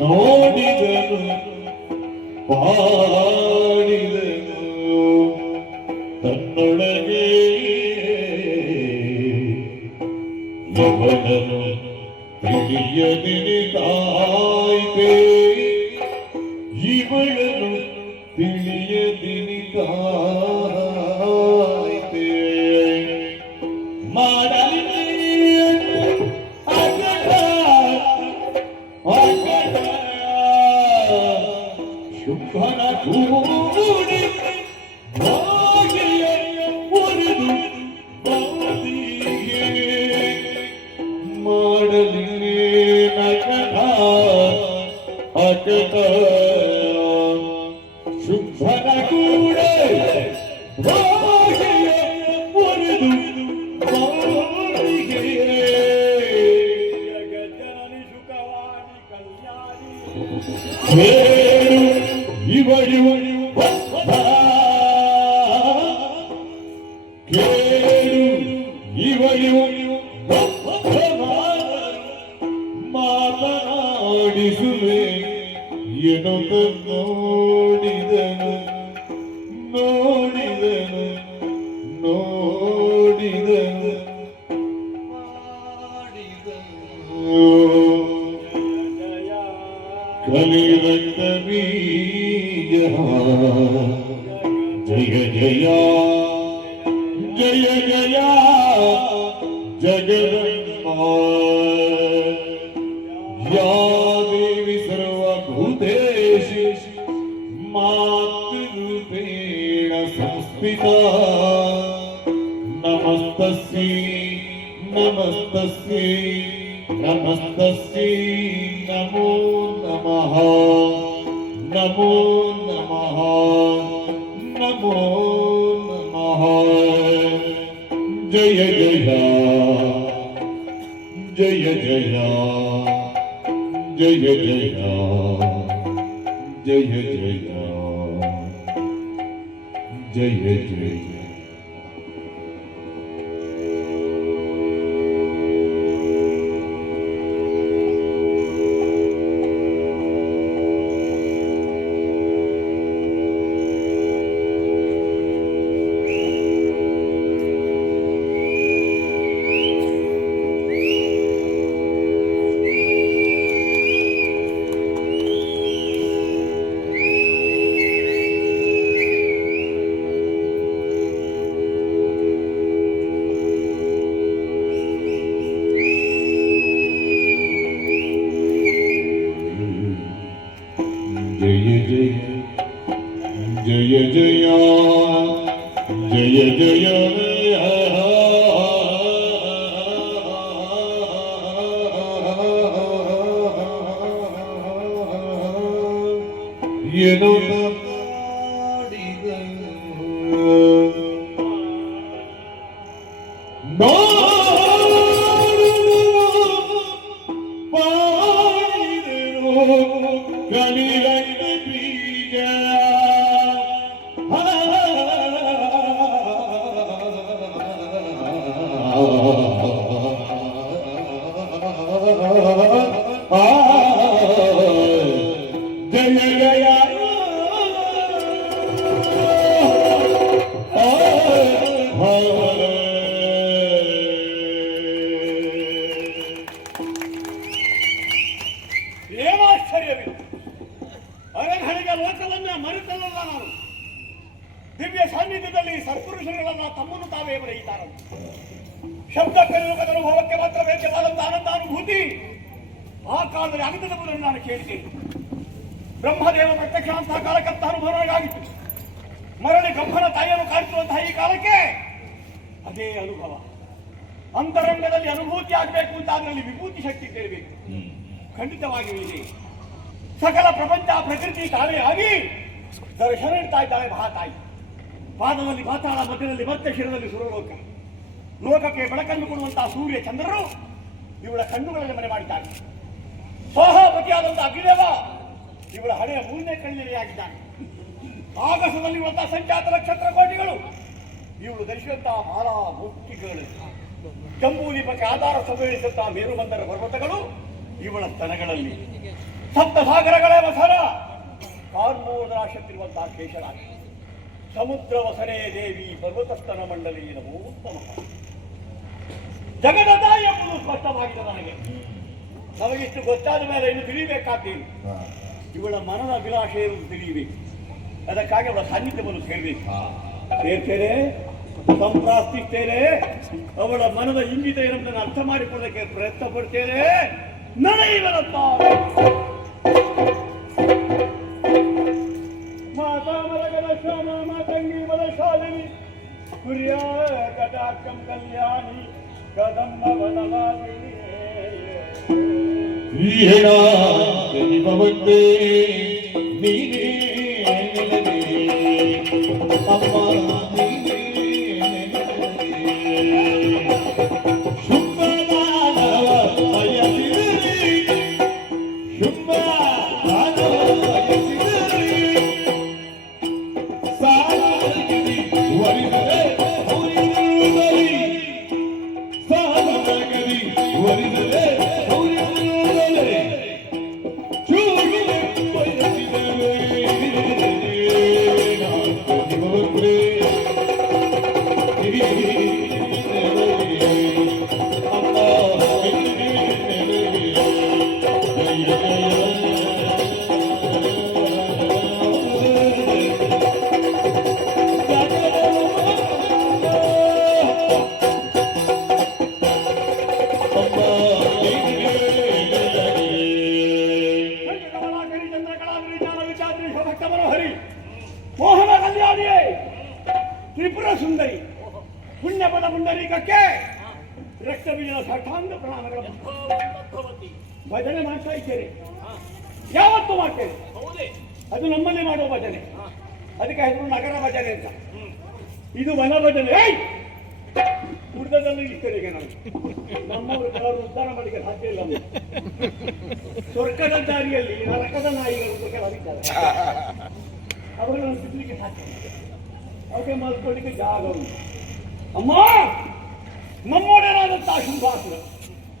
ನೋಡಿದನು ಪಾಡಿದನು ತನ್ನೊಳಗೆ ಯವನನು ತಿಳಿಯದಿನಿತಾಯ್ತೆ ಇವಳನು ತಿಳಿಯದಿನಿತಾಯ್ತೆ ಮಾಡಲಿ ಶುಭನ ಕೂಡಿ ಭಾಗ್ಯ ಒರೆದು ಬಾದಿಗೆ ಮಾಡಲಿ ನಕನ ಅಕಟ ಶುಭನ ಕೂಡೆ ಭಾಗ್ಯ ಒರೆದು ಬಾದಿಗೆ ಜಗಜನನಿ ಸುಖವಾಣಿ ಕಲ್ಯಾಣಿ ಇವಳು ಕೇಳು ಇವಳು ಮಾತನಾಡಿಸುವೆ ಎನ್ನುತ್ತ ನೋಡಿದನು ನೋಡಿದನು ನೋಡಿದನು ಕಲಿರಂಗ ಬೀಜ ಜಯ ಜಯ ಜಯ ಜಯ ಜಗದಂಬ ಯಾ ದೇವಿ ಸರ್ವಭೂತೇಷು ಮಾತೃರೂಪೇಣ ಸಂಸ್ಥಿತಾ ನಮಸ್ತಸ್ಯೈ ನಮಸ್ತಸ್ಯೈ ನಮಸ್ತಸ್ಯೈ ನಮೋ ನಮಃ ನಮೋ ನಮಃ ನಮೋ ನಮಃ ಜಯ ಜಯ ಜಯ ಜಯ ಜಯ ಜಯ ಜಯ ಜಯ ಜಯ ಜಯ जय जय जय जय ಏನು ಕಲಿರಂಗ ಬೀಜ ಜಯ ಜಯ ಏನಾಶ್ಚರ್ಯವಿಲ್ಲ. ಅರಘಳಿಗ ಲೋಕವನ್ನ ಮರೆತಲ್ಲ ನಾನು. ದಿವ್ಯ ಸಾನ್ನಿಧ್ಯದಲ್ಲಿ ಸತ್ಪುರುಷರುಗಳನ್ನ ತಮ್ಮನ್ನು ತಾವೇ ಬರೆಯುತ್ತಾರೆ. ಶಬ್ದ ಕಲಿಯುಗದ ಅನುಭವಕ್ಕೆ ಮಾತ್ರ ವೇದ್ಯವಾದಂತಹ ಆನಂದಾನುಭೂತಿ ಆ ಕಾಲದಲ್ಲಿ ಆಗದೆಂಬುದನ್ನು ನಾನು ಕೇಳಿದ್ದೇನೆ. ಬ್ರಹ್ಮದೇವ ಪ್ರತ್ಯಕ್ಷಂತಹ ಕಾಲಕ್ಕಂತ ಅನುಭವ ನನಗಾಗಿತ್ತು. ಮರಳಿ ಬ್ರಹ್ಮನ ತಾಯಿಯನ್ನು ಕಾಡಿಸುವಂತಹ ಈ ಕಾಲಕ್ಕೆ ಅದೇ ಅನುಭವ. ಅಂತರಂಗದಲ್ಲಿ ಅನುಭೂತಿ ಆಗಬೇಕು ಅಂತ ಅದರಲ್ಲಿ ವಿಭೂತಿ ಶಕ್ತಿ ಸೇರಬೇಕು. ಖಂಡಿತವಾಗಿಯೂ ಇದೆ. ಸಕಲ ಪ್ರಪಂಚ ಪ್ರಕೃತಿ ತಾನೇ ಆಗಿ ದರ್ಶನ ಇಡ್ತಾ ಇದ್ದಾಳೆ ಮಹಾತಾಯಿ. ಪಾದದಲ್ಲಿ ಪಾತಾಳ, ಮಧ್ಯದಲ್ಲಿ ಮತ್ತೆ ಶಿರದಲ್ಲಿ ಸುರಲೋಕ. ಲೋಕಕ್ಕೆ ಬೆಳಕನ್ನು ಕೊಡುವಂತಹ ಸೂರ್ಯ ಚಂದ್ರರು ಇವಳ ಕಣ್ಣುಗಳಲ್ಲಿ ಮನೆ ಮಾಡಿದ್ದಾರೆ. ಸೋಹಾಪತಿಯಾದಂತಹ ಅಗ್ನಿದೇವ ಇವಳ ಹಣೆಯ ಮೂರನೇ ಕಣ್ಣಿನೆಯಾಗಿದ್ದಾನೆ. ಆಗಸದಲ್ಲಿರುವಂತಹ ಸಂಚಾತ ನಕ್ಷತ್ರ ಕೋಟಿಗಳು ಇವಳು ಧರಿಸಿದಂತಹ ಮಾಲಾ ಮುಕ್ತಿಗಳು. ಜಂಬೂ ದೀಪಕ್ಕೆ ಆಧಾರ ಸಂವೇದಿಸುತ್ತಾ ಮೇರುಬಂದರ ಪರ್ವತಗಳು ಇವಳ ಸ್ತನಗಳಲ್ಲಿ. ಸಪ್ತ ಸಾಗರಗಳೇ ವಸನ, ಕಾರ್ಮೋದ ರಾಶತ್ತಿರುವಂತಹ ಕೇಶರಾಜ, ಸಮುದ್ರ ವಸನೇ ದೇವಿ ಪರ್ವತಸ್ಥನ ಮಂಡಲಿ ನಮೋ ಉತ್ತಮ. ಜಗದ ತಾಯಿ ಎಂಬುದು ಸ್ಪಷ್ಟವಾಗಿದೆ ನನಗೆ. ನಮಗಿಷ್ಟು ಗೊತ್ತಾದ ಮೇಲೆ ಇನ್ನು ತಿಳಿಯಬೇಕಾದ್ದೇನು? ಇವಳ ಮನದ ಅಭಿಲಾಷೆ ಇರುವುದು ತಿಳಿಯಬೇಕು. ಅದಕ್ಕಾಗಿ ಅವಳ ಸಾನ್ನಿಧ್ಯವನ್ನು ಸೇರಬೇಕು. ಸೇರ್ತೇನೆ, ಸಂಪ್ರಾರ್ಥಿಸ್ತೇನೆ, ಅವಳ ಮನದ ಇಂಗಿತ ಏನಂತ ಅರ್ಥ ಮಾಡಿಕೊಳ್ಳಕ್ಕೆ ಪ್ರಯತ್ನ ಪಡ್ತೇನೆ. ನಡೆಯುವಂತ ಮಾತಾಮರಗದ ಶ್ಯಾಮ ಮಾತಂಗಿ ಬಲ ಶಾಲಿನಿ ಕುರಿಯ ಕಟಾಕ್ಷಂ ಕಲ್ಯಾಣಿ ಕದಂಬ ವನವಾಸಿನಿ ಭವಂತೆ ನೀನೇ ಅಮ್ಮ ಮೋಹನ ಕಲ್ಯಾಣಿಯೇ ತ್ರಿಪುರ ಸುಂದರಿ ಪುಣ್ಯಪದ ಪುಂಡರೀಕಕ್ಕೆ ರಕ್ತ ಬೀಜದ ಸಾಷ್ಟಾಂಗ ಪ್ರಣಾಮಗಳ ಭಜನೆ ಮಾಡ್ತಾ ಇದ್ದೇನೆ. ಯಾವತ್ತು ಮಾಡ್ತೇನೆ, ಅದು ನಮ್ಮಲ್ಲಿ ಮಾಡುವ ಭಜನೆ. ಅದಕ್ಕೆ ಹೆಸರು ನಗರ ಭಜನೆ ಅಂತ. ಇದು ವನ ಭಜನೆ. ಉಳಿದದಲ್ಲಿ ಇಷ್ಟರಿಗೆ ನಾನು ನಮ್ಮವರು ಕೆಲವರು ಉದ್ಧಾರ ಮಾಡಲಿಕ್ಕೆ ಸಾಧ್ಯ ಇಲ್ಲ. ಸ್ವರ್ಗದ ದಾರಿಯಲ್ಲಿ ನರಕದ ನಾಯಿಗಳು ಕೆಲವಿದ್ದಾರೆ, ಅವರನ್ನು ಸಿಗ್ಲಿಕ್ಕೆ ಸಾಧ್ಯ. ಅವಕ್ಕೆ ಮಲ್ಕೊಳ್ಳಿಕ್ಕೆ ಜಾಗ ಉಂಟು. ಅಮ್ಮ, ನಮ್ಮೊಡೆಯರಾದಂತಹ ಶುಂಭಾಸುರ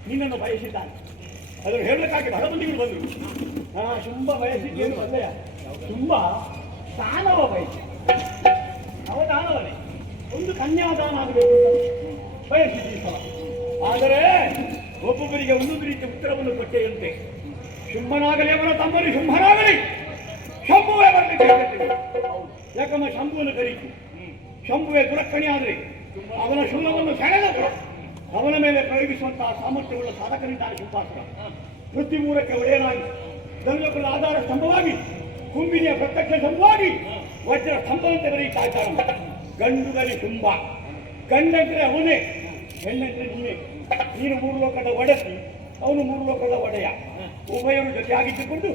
ನಿನ್ನನ್ನು ಬಯಸಿದ್ದಾನೆ. ಅದನ್ನು ಹೇಳಲಿಕ್ಕಾಗಿ ಬಹಳ ಮಂದಿಗಳು ಬಂದರು. ಶುಂಭ ಬಯಸಿದ್ದೇನು ಅಲ್ಲೇ, ಶುಂಭ ದಾನವ ಬಯಸಿ, ಅವ ದಾನವನೇ, ಒಂದು ಕನ್ಯಾದಾನ ಆಗಬೇಕು ಬಯಸಿದ್ದೀವಿ. ಆದರೆ ಒಬ್ಬೊಬ್ಬರಿಗೆ ಒಂದೊಂದು ರೀತಿಯ ಉತ್ತರವನ್ನು ಕೊಟ್ಟೆಯಂತೆ. ಶುಂಭನಾಗಲಿ ಅವನ ತಮ್ಮನಿ ಶುಂಭನಾಗಲಿ ಶಂಭುವೇ ಬರಲಿಕ್ಕೆ ಹೇಳ್ತೇವೆ. ಯಾಕಂದ್ರೆ ಶಂಭುವನ್ನು ಕರೀತು. ಶಂಭುವೆ ದುರಕ್ಕಣಿ ಆದರೆ ಅವನ ಶೂಲವನ್ನು ಸೆಳೆದರು. ಅವನ ಮೇಲೆ ಪ್ರಯೋಗಿಸುವಂತಹ ಸಾಮರ್ಥ್ಯವುಳ್ಳ ಸಾಧಕನಿದ್ದಾನೆ ಶುಂಭಾಸುರ. ಪೃಥ್ವಿ ಮೂರಕ್ಕೆ ಒಡೆಯನಾಗಿ, ಧನುಕುಲ ಆಧಾರ ಸ್ತಂಭವಾಗಿ, ಕುಂಬಿನಿಯ ಪ್ರತ್ಯಕ್ಷ ಸ್ತಂಭವಾಗಿ, ವಜ್ರ ಸ್ತಂಭದಂತೆ ಬರೀತಾ ಇದ್ದಾನೆ. ಗಂಡುಗಲಿ ಶುಂಭ, ಗಂಡಂದ್ರೆ ಅವನೇ, ಹೆಣ್ಣಂದ್ರೆ ನೀನೇ. ನೀನು ಮೂರು ಲೋಕದ ಒಡತಿ, ಅವನು ಮೂರು ಲೋಕದ ಒಡೆಯ. ಉಭಯರು ಜೊತೆಯಾಗಿದ್ದುಕೊಂಡು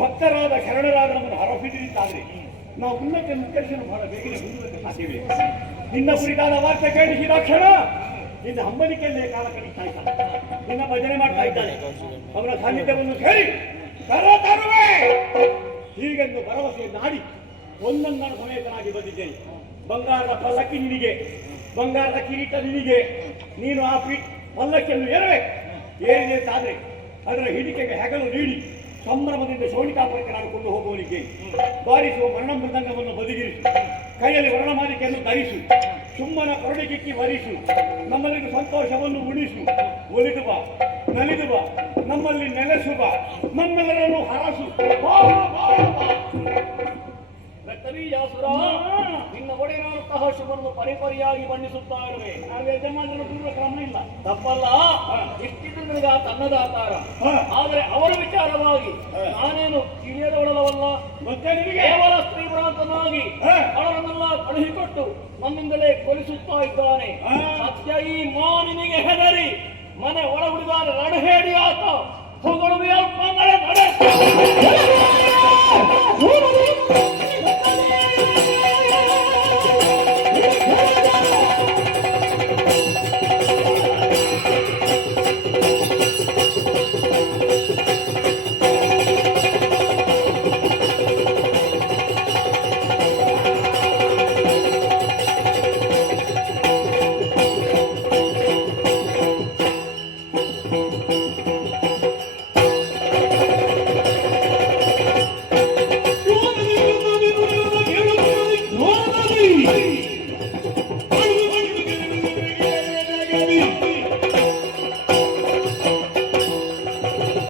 ಭಕ್ತರಾದ ಶರಣರಾದ ನಮ್ಮನ್ನು ಹರಪಿದಿರಿದ್ದಾದ್ರೆ ನಾವು ಉನ್ನತ ಮುಖ್ಯಸ್ಥನು ಬಹಳ ಬೇಗನೆ ಮುಂದುವರೆದ ಸಾಧ್ಯವಿದೆ. ನಿನ್ನ ಕುರಿತಾದ ವಾರ್ತೆ ಕೇಳಿಸಿದ ಕ್ಷಣ ನಿನ್ನ ಹಂಬಲಿಕೆಯಲ್ಲೇ ಕಾಲ ಕಳೀತಾ ಇದ್ದಾನೆ. ನಿನ್ನ ಭಜನೆ ಮಾಡ್ತಾ ಇದ್ದಾನೆ. ಅವನ ಸಾನ್ನಿಧ್ಯವನ್ನು ಸೇರಿ ತರುವೆ ಹೀಗೆಂದು ಭರವಸೆ ನಾಡಿ ಒಂದೊಂದರ ಸಮೇತನಾಗಿ ಬಂದಿದ್ದೇನೆ. ಬಂಗಾರದ ಪಲ್ಲಕ್ಕಿ ನಿನಗೆ, ಬಂಗಾರದ ಕಿರೀಟ ನಿನಗೆ. ನೀನು ಆ ಪಲ್ಲಕ್ಕಿಯನ್ನು ಏರಬೇಕು. ಏರಿದಂತಾದ್ರೆ ಅದರ ಹಿಡಿಕೆಗೆ ಹೆಗಲು ನೀಡಿ ಸಂಭ್ರಮದಿಂದ ಶೋಣಿಕಾಪುರಕ್ಕೆ ನಾನು ಕೊಂಡು ಹೋಗುವವನಿಗೆ ಬಾರಿಸುವ ಮರಣ ಮೃದಂಗವನ್ನು ಬದಿಗಿರಿಸು, ಕೈಯಲ್ಲಿ ವರ್ಣಮಾಲಿಕೆಯನ್ನು ಧರಿಸು, ಸುಮ್ಮನ ಕೊರಡಿಕಿಕ್ಕಿ ವರಿಸು, ನಮ್ಮಲ್ಲಿಗೆ ಸಂತೋಷವನ್ನು ಉಳಿಸು. ಒಲಿದು ಬಾ, ನಲಿದು ಬಾ, ನಮ್ಮಲ್ಲಿ ನೆಲೆಸು ಬಾ, ನಮ್ಮೆಲ್ಲರನ್ನು ಹರಸು. ರಕ್ತಬೀಜಾಸುರ, ನಿನ್ನ ಒಡೆಯನಾದಂತಹ ಶುಭವನ್ನು ಪರಿಪರಿಯಾಗಿ ಬಣ್ಣಿಸುತ್ತಾ ಇರುವೆ. ನಾವು ಯಜಮಾನರ ಪೂರ್ವ ಕ್ರಮ ಇಲ್ಲ, ತಪ್ಪಲ್ಲ. ಇಷ್ಟಿದ್ದು ನಿನಗ ತನ್ನದ ಆಕಾರ. ಆದರೆ ಅವರ ವಿಚಾರವಾಗಿ ನಾನೇನು ತಿಳಿಯದವಳವಲ್ಲ. ಮತ್ತೆ ನಿಮಗೆ ಕೇವಲ ಸ್ತ್ರೀ ಭ್ರಾಂತನಾಗಿ ಅವರನ್ನೆಲ್ಲ ಕಳುಹಿಕೊಟ್ಟು ನನ್ನಿಂದಲೇ ಕೊಲಿಸುತ್ತಾ ಇದ್ದಾನೆ. ಸತ್ಯ ಈ ಮಾನಿನಿಗೆ ಹೆದರಿ ಮನೆ ಒಳ ಉಳಿದಾರ ರಣಹೇಡಿ ಆತ